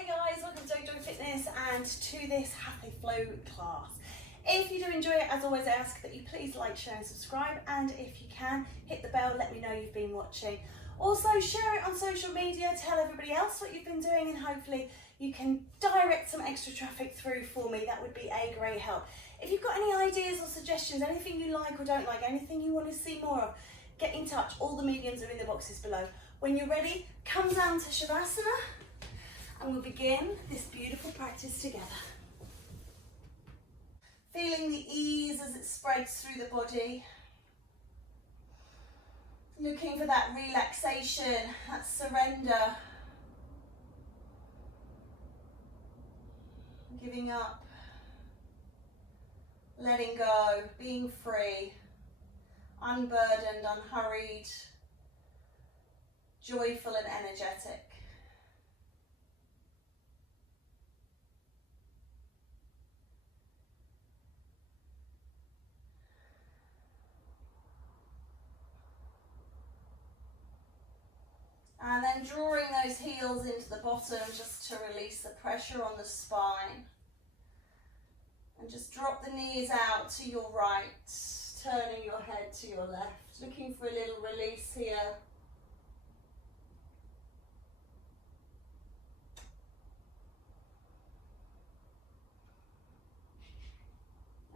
Hey guys, welcome to JoeGa Fitness and to this Hatha Flow class. If you do enjoy it, as always I ask that you please like, share and subscribe, and if you can, hit the bell, let me know you've been watching. Also share it on social media, tell everybody else what you've been doing, and hopefully you can direct some extra traffic through for me. That would be a great help. If you've got any ideas or suggestions, anything you like or don't like, anything you want to see more of, get in touch. All the mediums are in the boxes below. When you're ready, come down to Shavasana and we'll begin this beautiful practice together. Feeling the ease as it spreads through the body. Looking for that relaxation, that surrender. Giving up. Letting go, being free. Unburdened, unhurried. Joyful and energetic. And then drawing those heels into the bottom just to release the pressure on the spine. And just drop the knees out to your right, turning your head to your left. Looking for a little release here.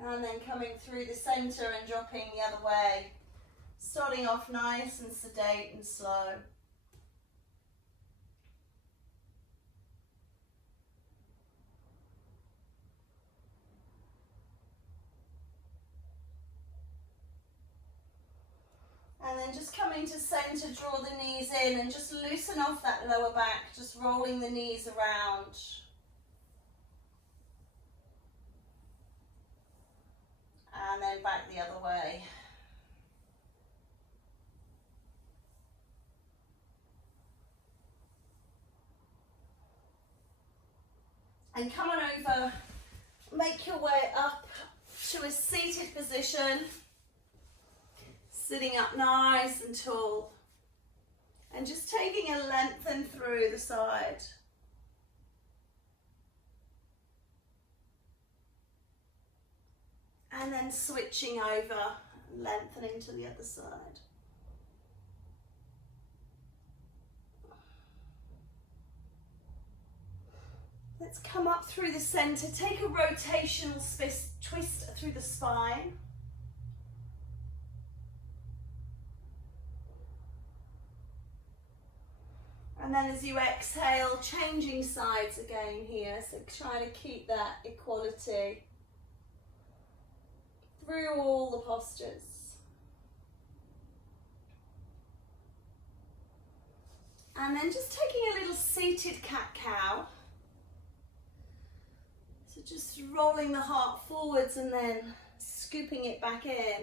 And then coming through the center and dropping the other way. Starting off nice and sedate and slow. And then just coming to center, draw the knees in and just loosen off that lower back, just rolling the knees around. And then back the other way. And come on over, make your way up to a seated position. Sitting up nice and tall. And just taking a lengthen through the side. And then switching over, lengthening to the other side. Let's come up through the center. Take a rotational twist through the spine. And then as you exhale, changing sides again here. So trying to keep that equality through all the postures. And then just taking a little seated cat-cow. So just rolling the heart forwards and then scooping it back in.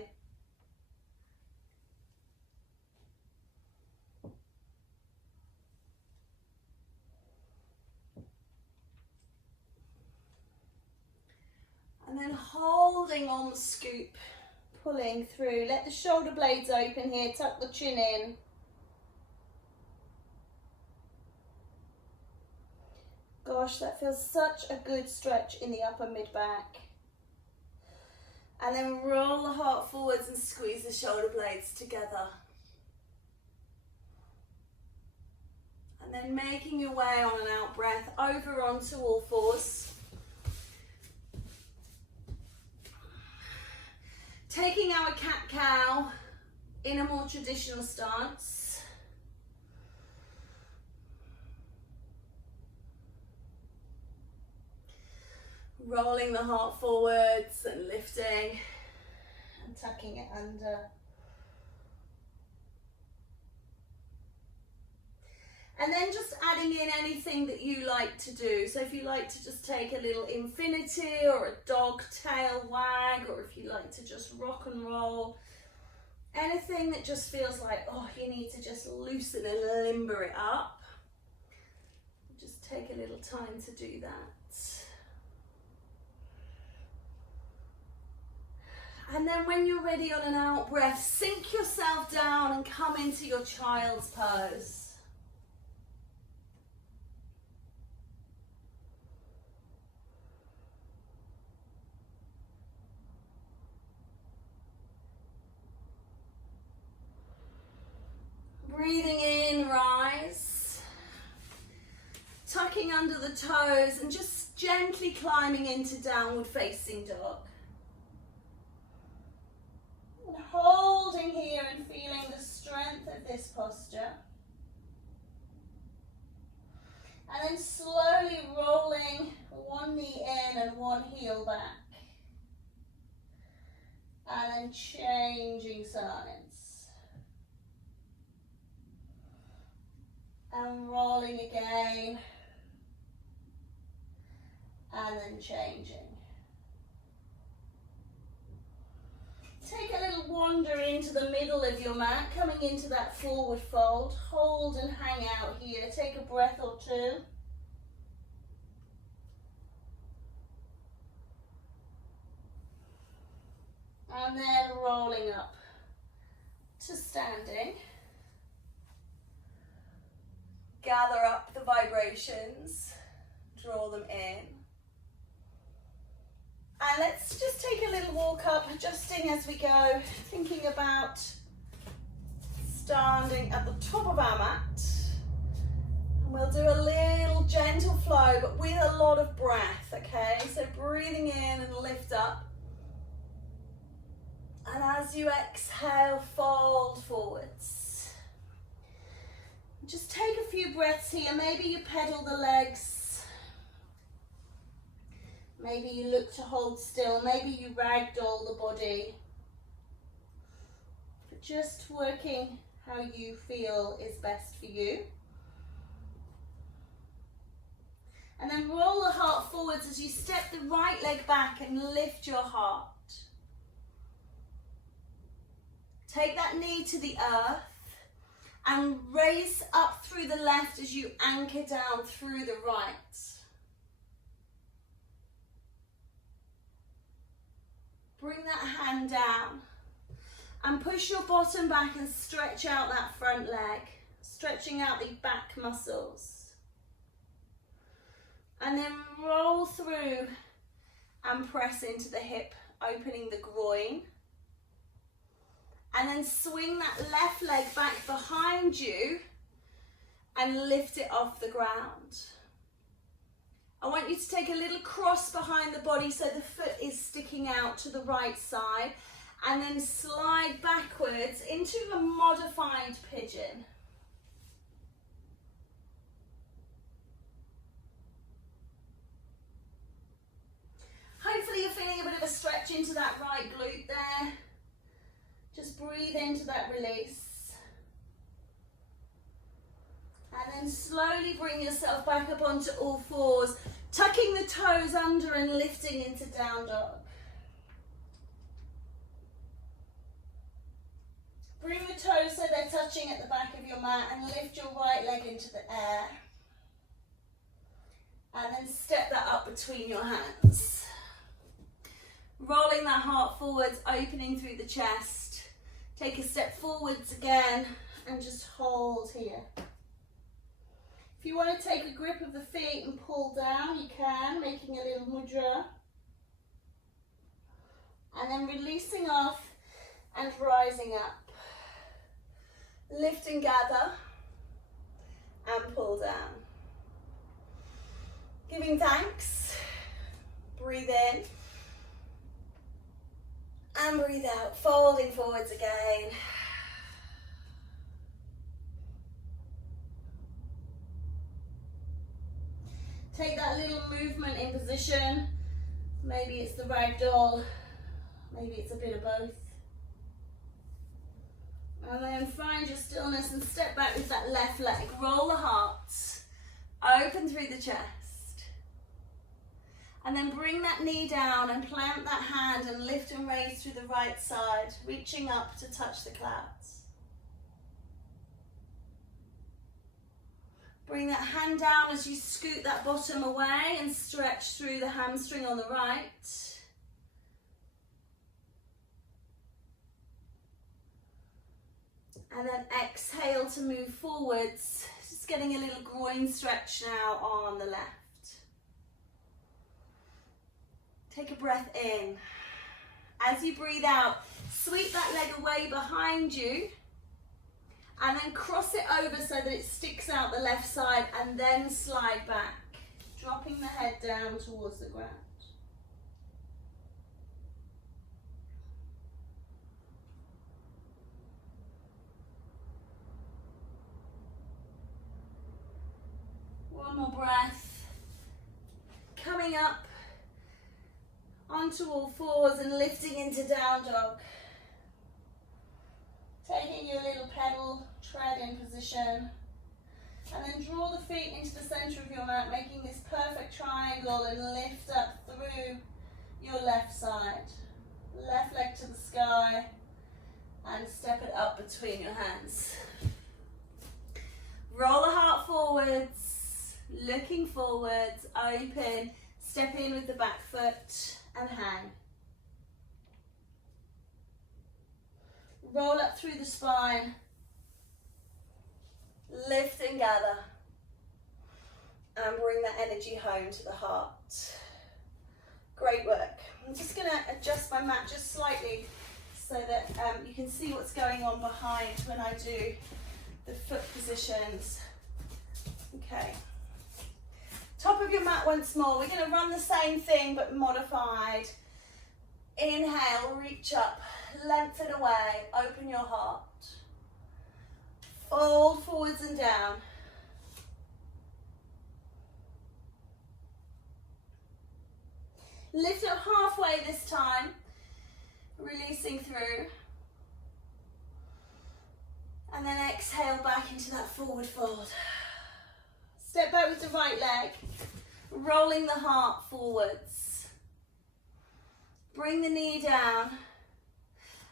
And then holding on the scoop, pulling through. Let the shoulder blades open here, tuck the chin in. Gosh, that feels such a good stretch in the upper mid-back. And then roll the heart forwards and squeeze the shoulder blades together. And then making your way on an out breath over onto all fours. Taking our cat-cow in a more traditional stance. Rolling the heart forwards and lifting and tucking it under. And then just adding in anything that you like to do. So if you like to just take a little infinity or a dog tail wag, or if you like to just rock and roll, anything that just feels like, oh, you need to just loosen and limber it up. Just take a little time to do that. And then when you're ready on an out breath, sink yourself down and come into your child's pose. Breathing in, rise. Tucking under the toes and just gently climbing into downward facing dog. And holding here and feeling the strength of this posture. And then slowly rolling one knee in and one heel back. And then changing sides. And rolling again. And then changing. Take a little wander into the middle of your mat, coming into that forward fold. Hold and hang out here. Take a breath or two. And then rolling up to standing. Gather up the vibrations, draw them in. And let's just take a little walk up, adjusting as we go, thinking about standing at the top of our mat. And we'll do a little gentle flow, but with a lot of breath, okay? So breathing in and lift up. And as you exhale, fold forwards. Just take a few breaths here. Maybe you pedal the legs. Maybe you look to hold still. Maybe you ragdoll the body. But just working how you feel is best for you. And then roll the heart forwards as you step the right leg back and lift your heart. Take that knee to the earth and raise up through the left as you anchor down through the right. Bring that hand down and push your bottom back and stretch out that front leg, stretching out the back muscles. And then roll through and press into the hip, opening the groin. And then swing that left leg back behind you and lift it off the ground. I want you to take a little cross behind the body so the foot is sticking out to the right side, and then slide backwards into a modified pigeon. Hopefully you're feeling a bit of a stretch into that right glute there. Just breathe into that release. And then slowly bring yourself back up onto all fours, tucking the toes under and lifting into down dog. Bring the toes so they're touching at the back of your mat and lift your right leg into the air. And then step that up between your hands. Rolling that heart forwards, opening through the chest. Take a step forwards again and just hold here. If you want to take a grip of the feet and pull down, you can, making a little mudra. And then releasing off and rising up. Lift and gather and pull down. Giving thanks. Breathe in. And breathe out, folding forwards again. Take that little movement in position. Maybe it's the ragdoll, maybe it's a bit of both. And then find your stillness and step back with that left leg. Roll the heart, open through the chest. And then bring that knee down and plant that hand and lift and raise through the right side, reaching up to touch the clouds. Bring that hand down as you scoot that bottom away and stretch through the hamstring on the right. And then exhale to move forwards, just getting a little groin stretch now on the left. Take a breath in. As you breathe out, sweep that leg away behind you And then cross it over so that it sticks out the left side, and then slide back, dropping the head down towards the ground. One more breath. Coming up onto all fours and lifting into down dog. Taking your little pedal tread in position. And then draw the feet into the center of your mat, making this perfect triangle, and lift up through your left side. Left leg to the sky, and step it up between your hands. Roll the heart forwards, looking forwards, open, step in with the back foot and hang. Roll up through the spine, lift and gather, and bring that energy home to the heart. Great work. I'm just going to adjust my mat just slightly so that you can see what's going on behind when I do the foot positions. Okay. Top of your mat once more. We're going to run the same thing but modified. Inhale, reach up, lengthen away, open your heart. Fold forwards and down. Lift up halfway this time, releasing through. And then exhale back into that forward fold. Step back with the right leg, rolling the heart forwards. Bring the knee down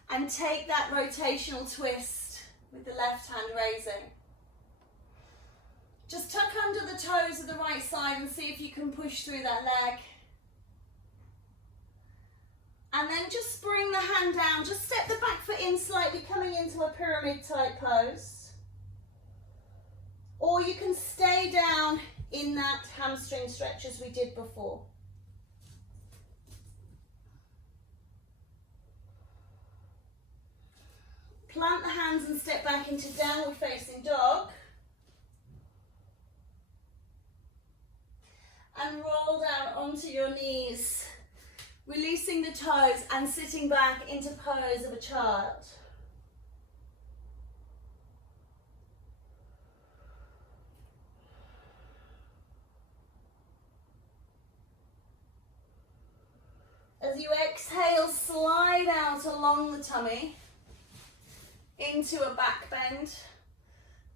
and take that rotational twist with the left hand raising. Just tuck under the toes of the right side and see if you can push through that leg. And then just bring the hand down, just step the back foot in slightly, coming into a pyramid type pose. Or you can stay down in that hamstring stretch as we did before. Plant the hands and step back into downward facing dog. And roll down onto your knees, releasing the toes and sitting back into pose of a child. As you exhale, slide out along the tummy into a back bend,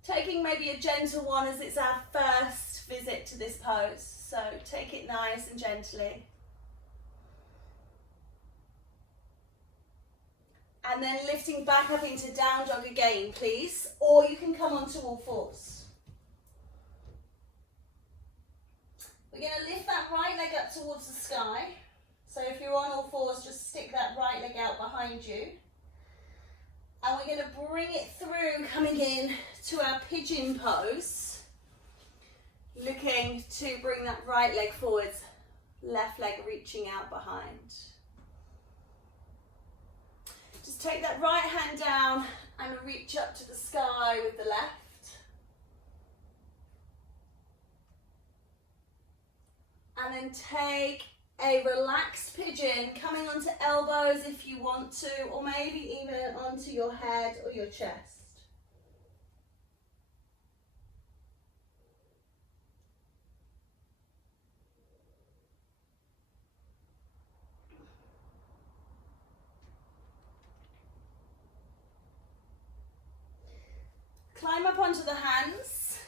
taking maybe a gentle one as it's our first visit to this pose. So take it nice and gently. And then lifting back up into down dog again, please. Or you can come onto all fours. We're going to lift that right leg up towards the sky. So if you're on all fours, just stick that right leg out behind you. And we're going to bring it through, coming in to our pigeon pose. Looking to bring that right leg forwards, left leg reaching out behind. Just take that right hand down and reach up to the sky with the left. And then take a relaxed pigeon, coming onto elbows if you want to, or maybe even onto your head or your chest. Climb up onto the hands.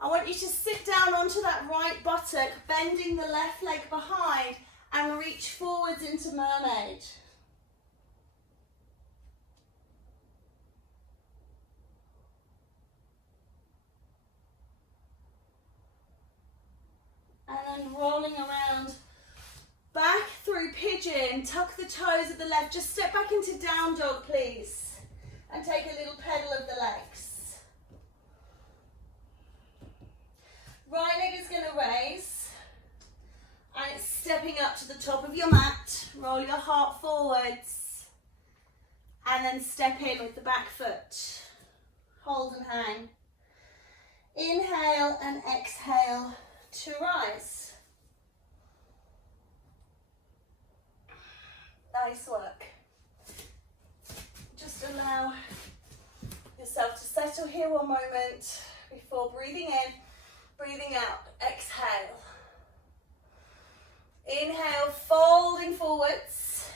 I want you to sit down onto that right buttock, bending the left leg behind and reach forwards into mermaid. And then rolling around back through pigeon, tuck the toes of the left, just step back into down dog please, and take a little pedal of the legs. Right leg is going to raise, and it's stepping up to the top of your mat. Roll your heart forwards, and then step in with the back foot. Hold and hang. Inhale and exhale to rise. Nice work. Just allow yourself to settle here one moment before breathing in, breathing out. Exhale. Inhale, folding forwards.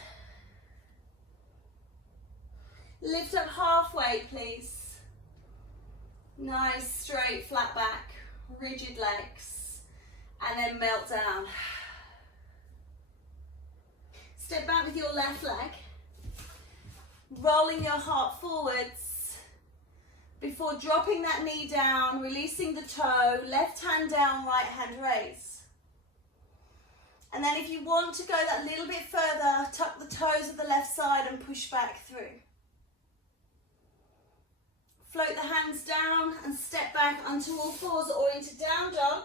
Lift up halfway, please. Nice, straight, flat back, rigid legs, and then melt down. Step back with your left leg, rolling your heart forwards before dropping that knee down, releasing the toe, left hand down, right hand raise. And then if you want to go that little bit further, tuck the toes of the left side and push back through. Float the hands down and step back onto all fours or into down dog.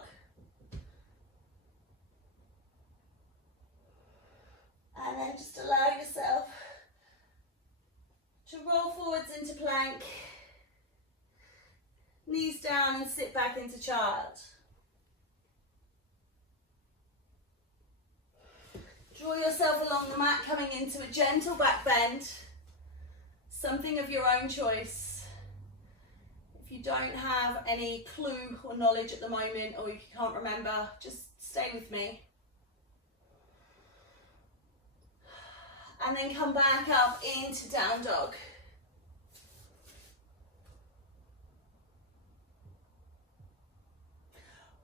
And then just allow yourself to roll forwards into plank. Knees down and sit back into child. Draw yourself along the mat, coming into a gentle back bend. Something of your own choice. If you don't have any clue or knowledge at the moment, or if you can't remember, just stay with me. And then come back up into down dog.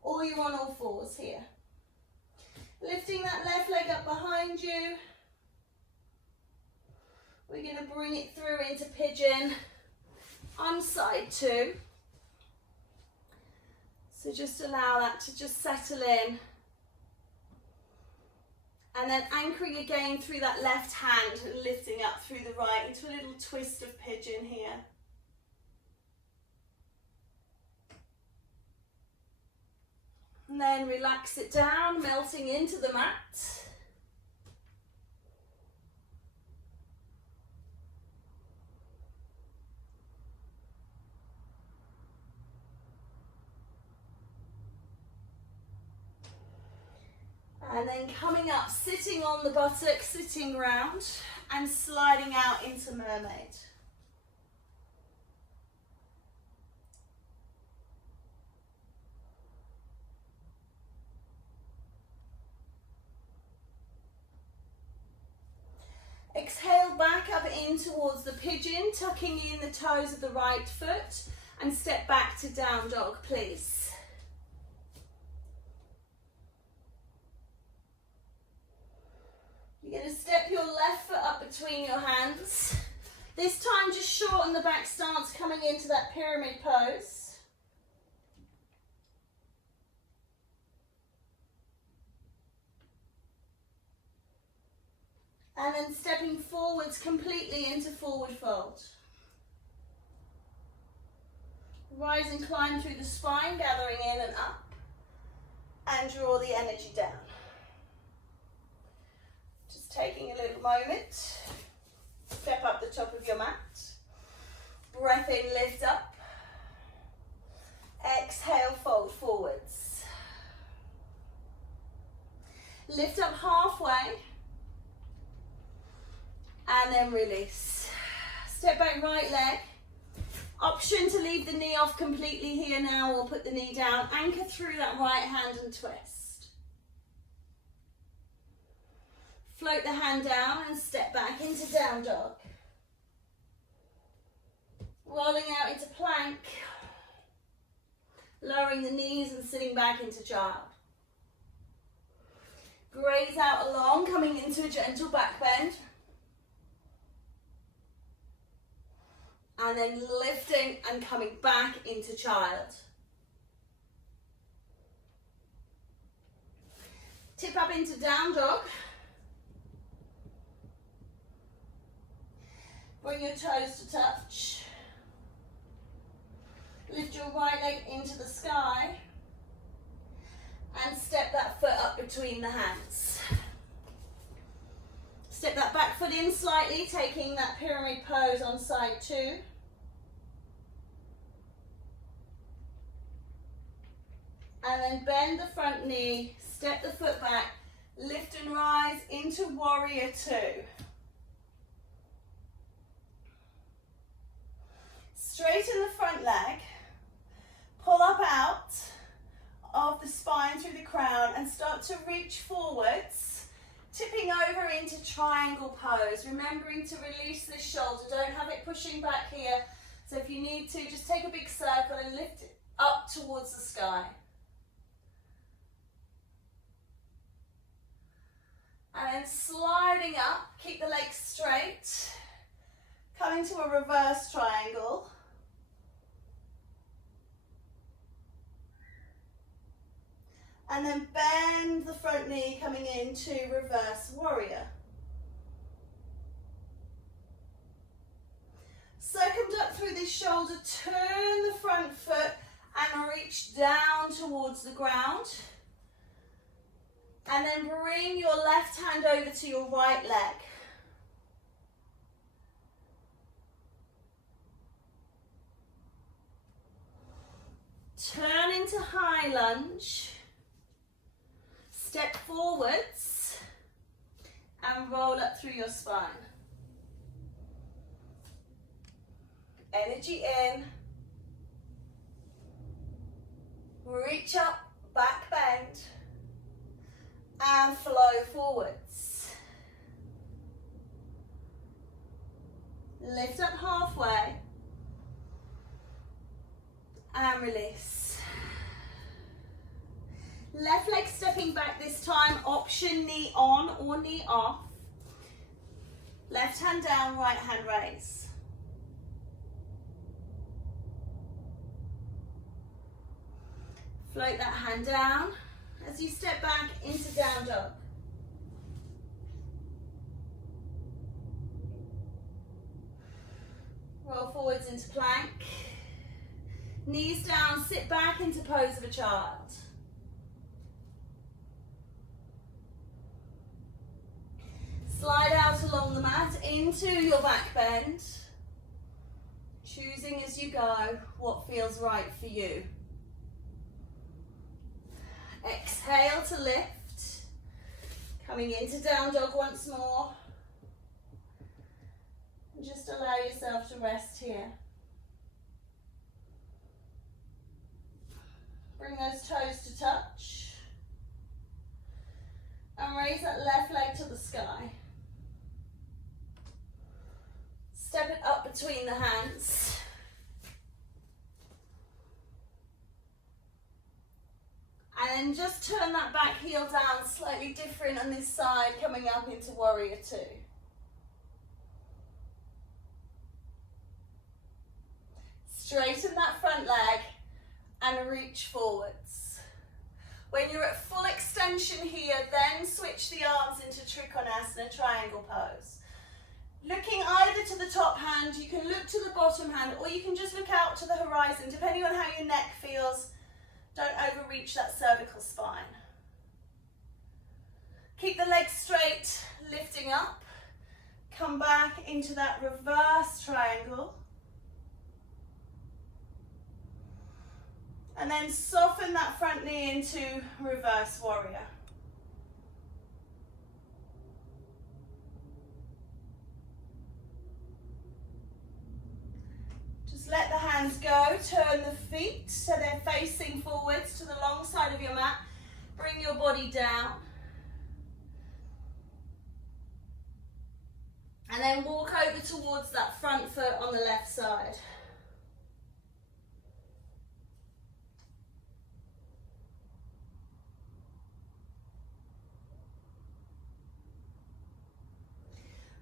Or you're on all fours here. Lifting that left leg up behind you. We're going to bring it through into pigeon on side two. So just allow that to just settle in. And then anchoring again through that left hand and lifting up through the right into a little twist of pigeon here. And then relax it down, melting into the mat. And then coming up, sitting on the buttock, sitting round and sliding out into mermaid. Exhale back up in towards the pigeon, tucking in the toes of the right foot and step back to down dog, please. You're going to step your left foot up between your hands. This time just shorten the back stance, coming into that pyramid pose. And then stepping forwards completely into forward fold. Rise and climb through the spine, gathering in and up. And draw the energy down. Just taking a little moment. Step up the top of your mat. Breath in, lift up. Exhale, fold forwards. Lift up halfway. And then release. Step back right leg. Option to leave the knee off completely here now, or put the knee down. Anchor through that right hand and twist. Float the hand down and step back into down dog. Rolling out into plank. Lowering the knees and sitting back into child. Graze out along, coming into a gentle back bend. And then lifting and coming back into child. Tip up into down dog. Bring your toes to touch. Lift your right leg into the sky. And step that foot up between the hands. Step that back foot in slightly, taking that pyramid pose on side two. And then bend the front knee, step the foot back, lift and rise into warrior two. Straighten the front leg, pull up out of the spine through the crown and start to reach forwards, tipping over into triangle pose, remembering to release this shoulder, don't have it pushing back here. So if you need to, just take a big circle and lift it up towards the sky. And then sliding up, keep the legs straight, come into a reverse triangle. And then bend the front knee coming into reverse warrior. Circumduct through this shoulder, turn the front foot and reach down towards the ground. And then bring your left hand over to your right leg. Turn into high lunge. Step forwards and roll up through your spine. Energy in. Reach up, back bend. And flow forwards. Lift up halfway. And release. Left leg stepping back this time, option knee on or knee off. Left hand down, right hand raise. Float that hand down as you step back into down dog. Roll forwards into plank. Knees down, sit back into pose of a child. Slide out along the mat into your back bend, choosing as you go what feels right for you. Exhale to lift, coming into down dog once more. And just allow yourself to rest here. Bring those toes to touch. And raise that left leg to the sky. Step it up between the hands. And then just turn that back heel down, slightly different on this side, coming up into warrior two. Straighten that front leg and reach forwards. When you're at full extension here, then switch the arms into Trikonasana, triangle pose. Looking either to the top hand, you can look to the bottom hand, or you can just look out to the horizon, depending on how your neck feels. Don't overreach that cervical spine. Keep the legs straight, lifting up. Come back into that reverse triangle. And then soften that front knee into reverse warrior. Just let the hands go, turn the feet so they're facing forwards to the long side of your mat. Bring your body down. And then walk over towards that front foot on the left side.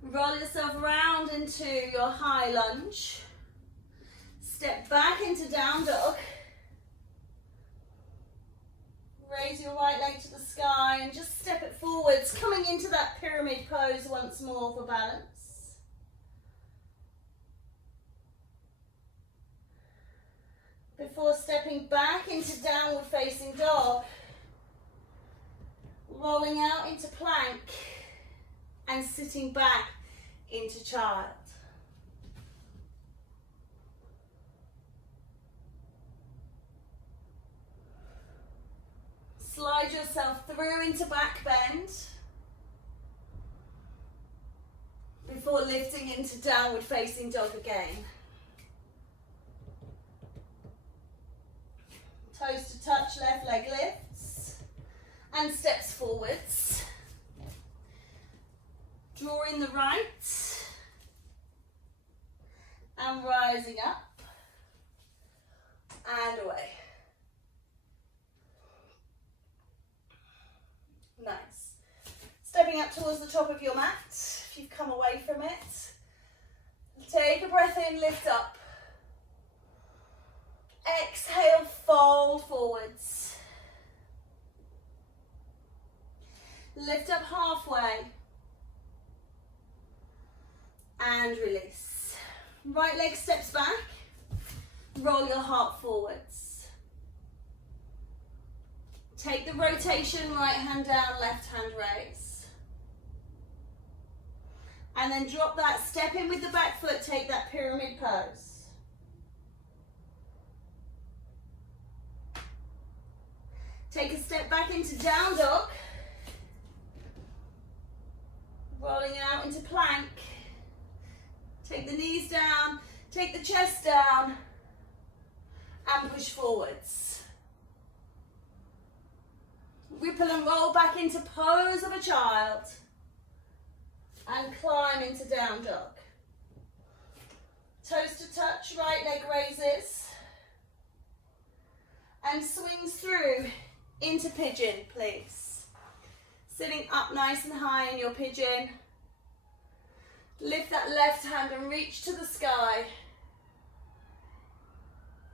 Roll yourself around into your high lunge. Step back into down dog. Raise your right leg to the sky and just step it forwards, coming into that pyramid pose once more for balance. Before stepping back into downward facing dog, rolling out into plank and sitting back into child. Guide yourself through into back bend before lifting into downward facing dog again. Toes to touch, left leg lifts and steps forwards. Drawing the right and rising up and away. Nice. Stepping up towards the top of your mat. If you've come away from it, take a breath in, lift up. Exhale, fold forwards. Lift up halfway and release. Right leg steps back. Roll your heart forwards. Take the rotation, right hand down, left hand raise. And then drop that, step in with the back foot, take that pyramid pose. Take a step back into down dog. Rolling out into plank. Take the knees down, take the chest down, and push forwards. Ripple and roll back into pose of a child. And climb into down dog. Toes to touch, right leg raises. And swings through into pigeon, please. Sitting up nice and high in your pigeon. Lift that left hand and reach to the sky.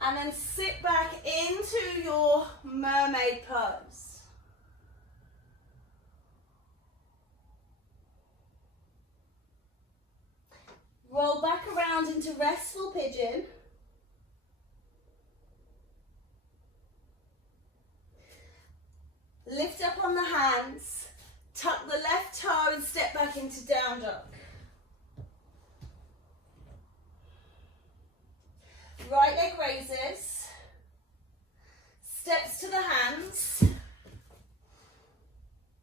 And then sit back into your mermaid pose. Roll back around into restful pigeon. Lift up on the hands, tuck the left toe and step back into down dog. Right leg raises, steps to the hands,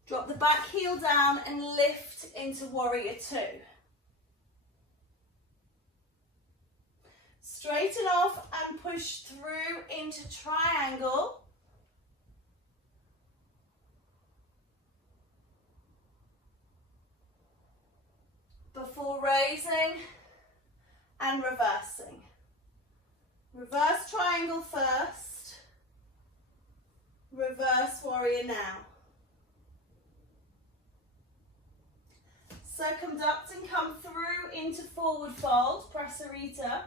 drop the back heel down and lift into warrior two. Straighten off and push through into triangle. Before raising and reversing. Reverse triangle first. Reverse warrior now. Circumduct and come through into forward fold, prasarita.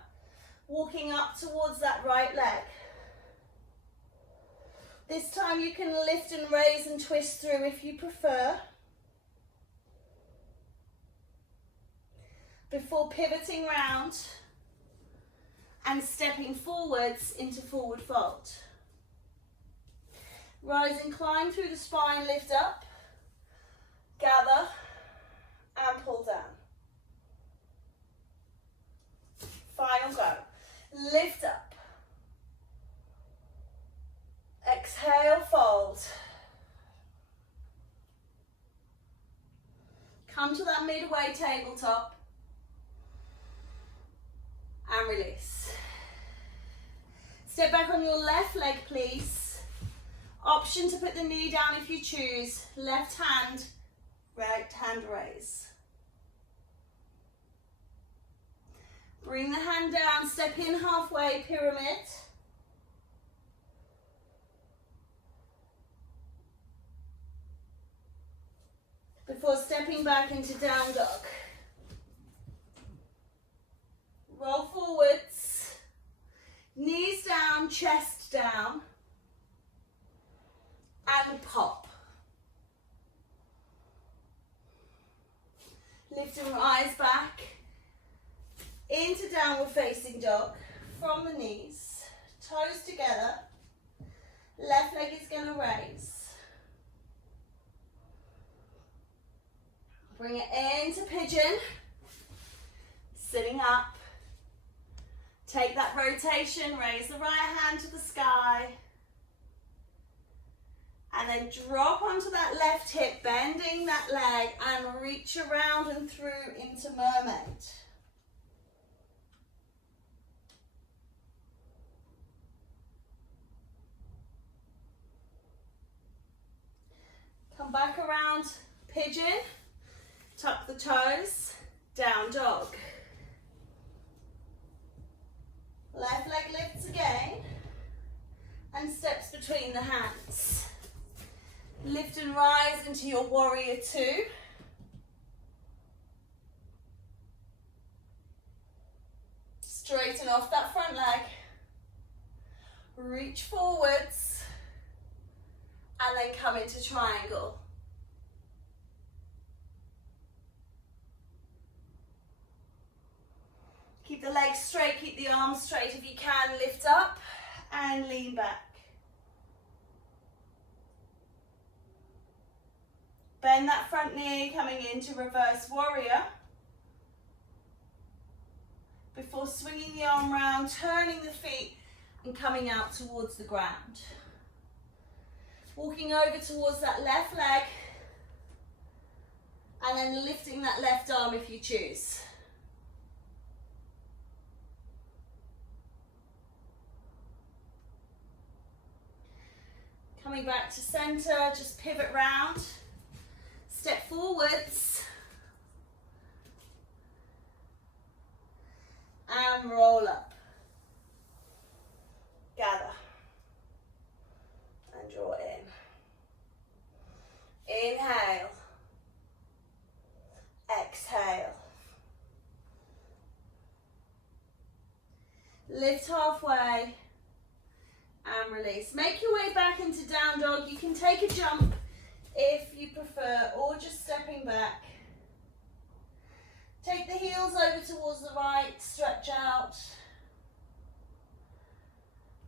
Walking up towards that right leg. This time you can lift and raise and twist through if you prefer. Before pivoting round and stepping forwards into forward fold. Rise and climb through the spine, lift up, gather and pull down. Final go. Lift up. Exhale, fold. Come to that midway tabletop. And release. Step back on your left leg, please. Option to put the knee down if you choose. Left hand, right hand raise. Bring the hand down, step in halfway, pyramid. Before stepping back into down dog. Roll forwards, knees down, chest down, and pop. Lift and rise back into downward facing dog from the knees, toes together, left leg is going to raise. Bring it into pigeon, sitting up. Take that rotation, raise the right hand to the sky. And then drop onto that left hip, bending that leg, and reach around and through into mermaid. Come back around, pigeon, tuck the toes, down dog. Left leg lifts again, and steps between the hands. Lift and rise into your warrior two. Straighten off that front leg. Reach forwards, and then come into triangle. Keep the legs straight, keep the arms straight. If you can, lift up and lean back. Bend that front knee, coming into reverse warrior. Before swinging the arm round, turning the feet and coming out towards the ground. Walking over towards that left leg and then lifting that left arm if you choose. Coming back to center, just pivot round. Step forwards and roll up. Gather and draw in. Inhale. Exhale. Lift halfway and release. Make your way back into down dog. You can take a jump if you prefer, or just stepping back. Take the heels over towards the right, stretch out,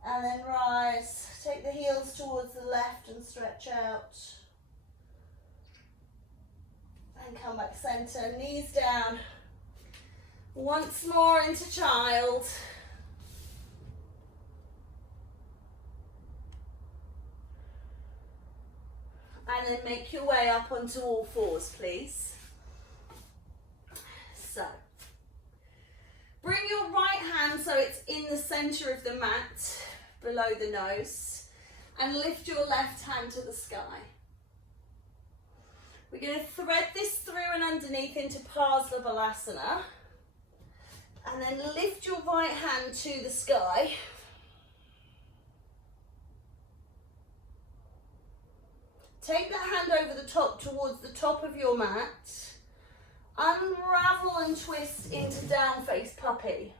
and then rise. Take the heels towards the left and stretch out. And come back center, knees down. Once more into child. And then make your way up onto all fours, please. So, bring your right hand so it's in the center of the mat, below the nose, and lift your left hand to the sky. We're going to thread this through and underneath into Parsva Balasana, and then lift your right hand to the sky. Take that hand over the top towards the top of your mat. Unravel and twist into down face puppy.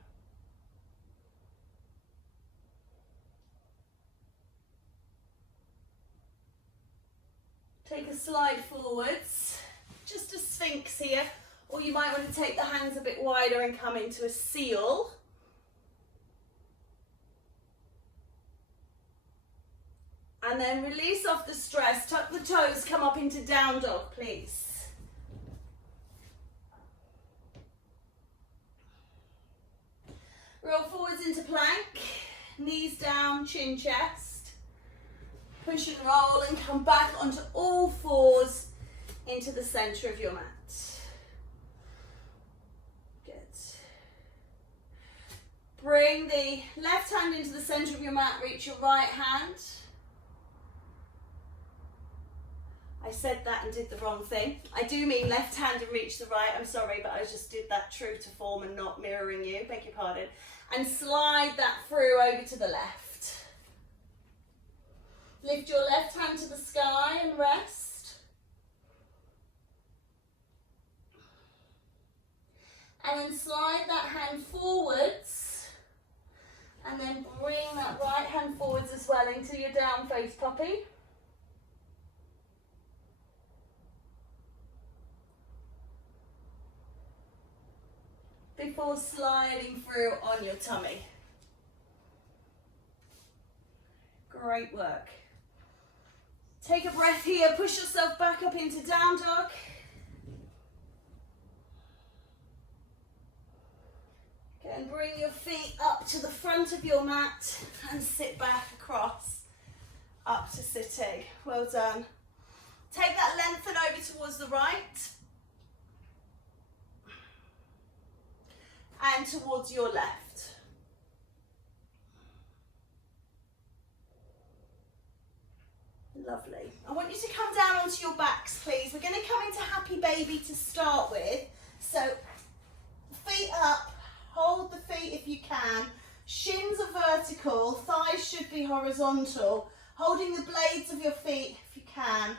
Take a slide forwards, just a sphinx here, or you might want to take the hands a bit wider and come into a seal. And then release off the stress, tuck the toes, come up into down dog, please. Roll forwards into plank, knees down, chin, chest. Push and roll and come back onto all fours into the center of your mat. Good. Bring the left hand into the center of your mat, reach your right hand. I said that and did the wrong thing. I do mean left hand and reach the right. I'm sorry, but I just did that true to form and not mirroring you. Beg your pardon. And slide that through over to the left. Lift your left hand to the sky and rest. And then slide that hand forwards. And then bring that right hand forwards as well into your down face puppy. Before sliding through on your tummy. Great work. Take a breath here, push yourself back up into down dog. And bring your feet up to the front of your mat and sit back across up to sitting. Well done. Take that lengthen over towards the right and towards your left. Lovely. I want you to come down onto your backs, please. We're going to come into happy baby to start with. So feet up, hold the feet if you can. Shins are vertical, thighs should be horizontal. Holding the blades of your feet if you can.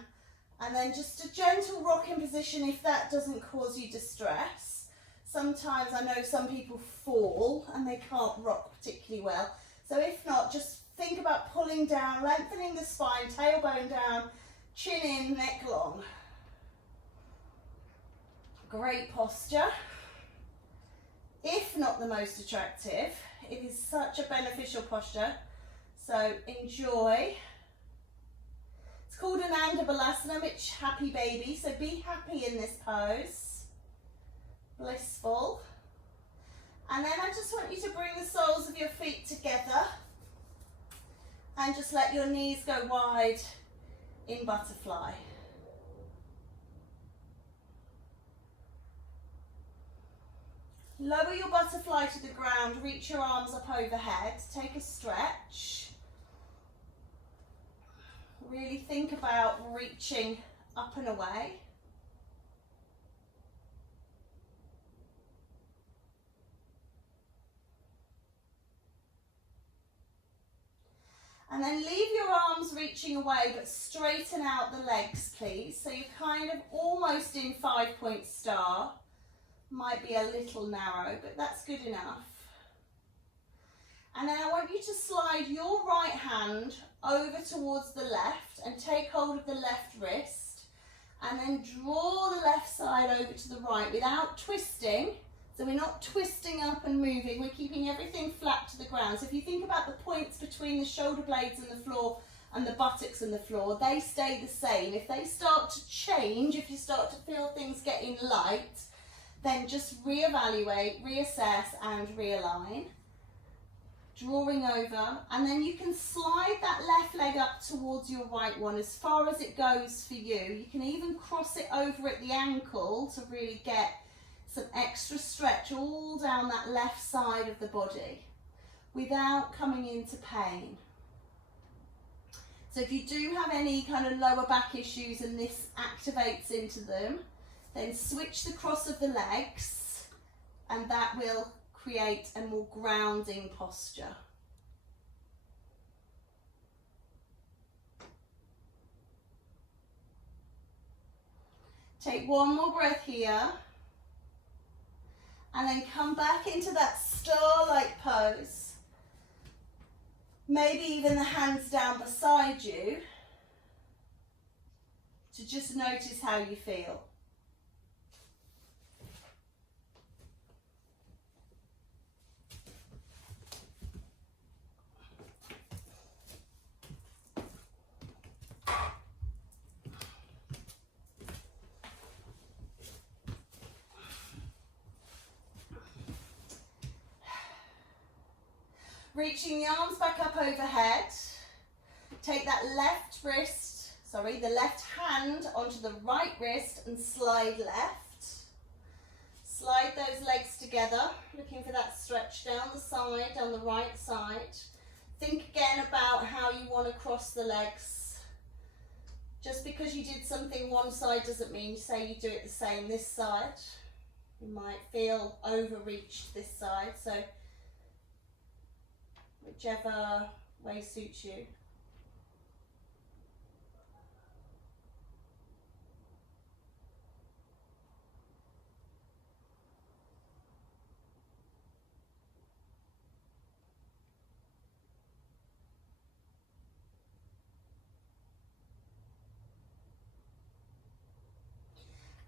And then just a gentle rocking position if that doesn't cause you distress. Sometimes I know some people fall and they can't rock particularly well. So if not, just think about pulling down, lengthening the spine, tailbone down, chin in, neck long. Great posture. If not the most attractive, it is such a beneficial posture. So enjoy. It's called an Andabalasana, it's happy baby. So be happy in this pose. Blissful. And then I just want you to bring the soles of your feet together. And just let your knees go wide in butterfly. Lower your butterfly to the ground, reach your arms up overhead, take a stretch. Really think about reaching up and away. And then leave your arms reaching away, but straighten out the legs, please. So you're kind of almost in 5-point star. Might be a little narrow, but that's good enough. And then I want you to slide your right hand over towards the left and take hold of the left wrist. And then draw the left side over to the right without twisting. So we're not twisting up and moving, we're keeping everything flat to the ground. So if you think about the points between the shoulder blades and the floor and the buttocks and the floor, they stay the same. If they start to change, if you start to feel things getting light, then just reevaluate, reassess and realign. Drawing over, and then you can slide that left leg up towards your right one as far as it goes for you. You can even cross it over at the ankle to really get some extra stretch all down that left side of the body without coming into pain. So if you do have any kind of lower back issues and this activates into them, then switch the cross of the legs and that will create a more grounding posture. Take one more breath here. And then come back into that star-like pose. Maybe even the hands down beside you to just notice how you feel. Reaching the arms back up overhead. Take that the left hand onto the right wrist and slide left. Slide those legs together, looking for that stretch down the side, down the right side. Think again about how you want to cross the legs. Just because you did something one side doesn't mean, say you do it the same this side. You might feel overreached this side, so whichever way suits you.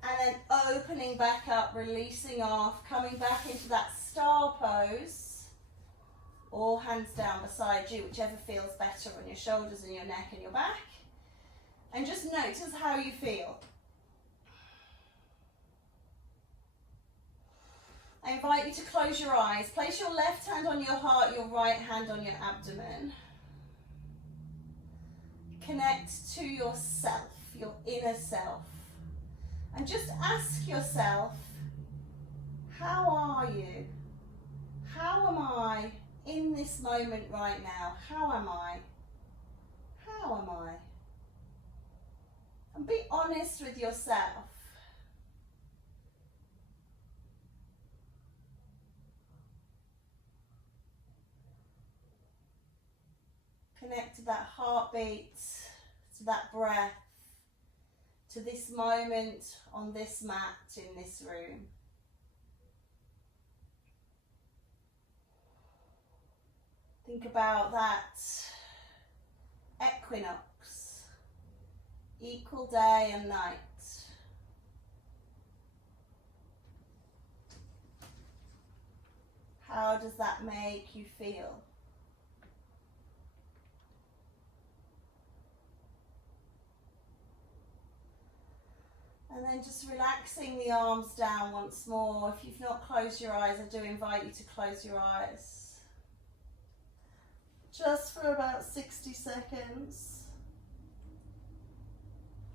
And then opening back up, releasing off, coming back into that star pose, or hands down beside you, whichever feels better on your shoulders and your neck and your back. And just notice how you feel. I invite you to close your eyes. Place your left hand on your heart, your right hand on your abdomen. connect to yourself, your inner self, and just ask yourself, how are you? How am I in this moment right now? How am I? How am I? And be honest with yourself. Connect to that heartbeat, to that breath, to this moment on this mat in this room. Think about that equinox, equal day and night. How does that make you feel? And then just relaxing the arms down once more. If you've not closed your eyes, I do invite you to close your eyes. Just for about 60 seconds.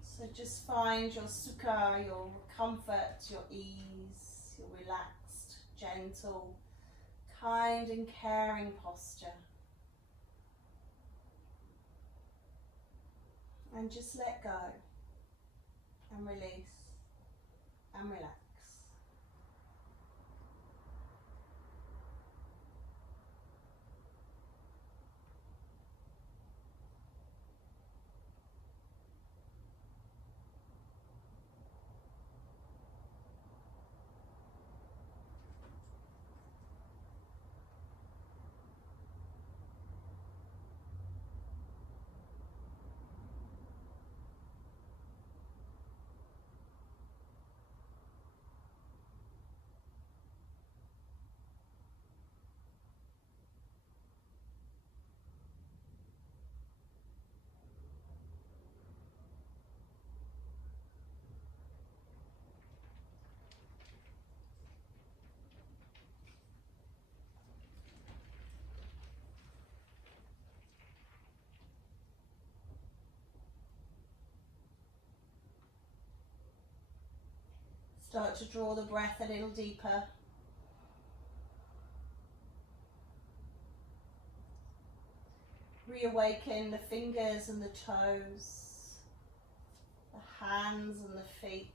So just find your sukha, your comfort, your ease, your relaxed, gentle, kind and caring posture. And just let go. And release and relax. Start to draw the breath a little deeper. Reawaken the fingers and the toes, the hands and the feet,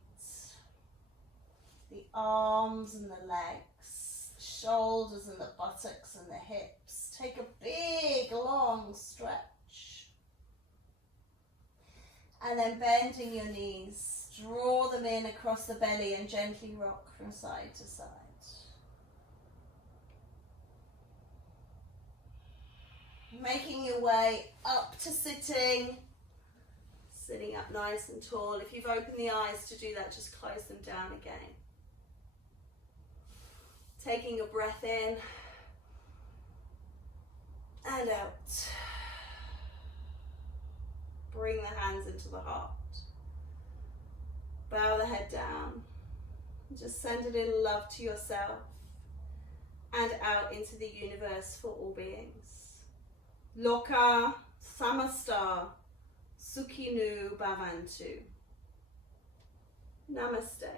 the arms and the legs, the shoulders and the buttocks and the hips. Take a big long stretch. And then bending your knees. Draw them in across the belly and gently rock from side to side. Making your way up to sitting. Sitting up nice and tall. If you've opened the eyes to do that, just close them down again. Taking a breath in and out. Bring the hands into the heart. Bow the head down. Just send a little love to yourself and out into the universe for all beings. Loka samasta sukhinu bhavantu. Namaste.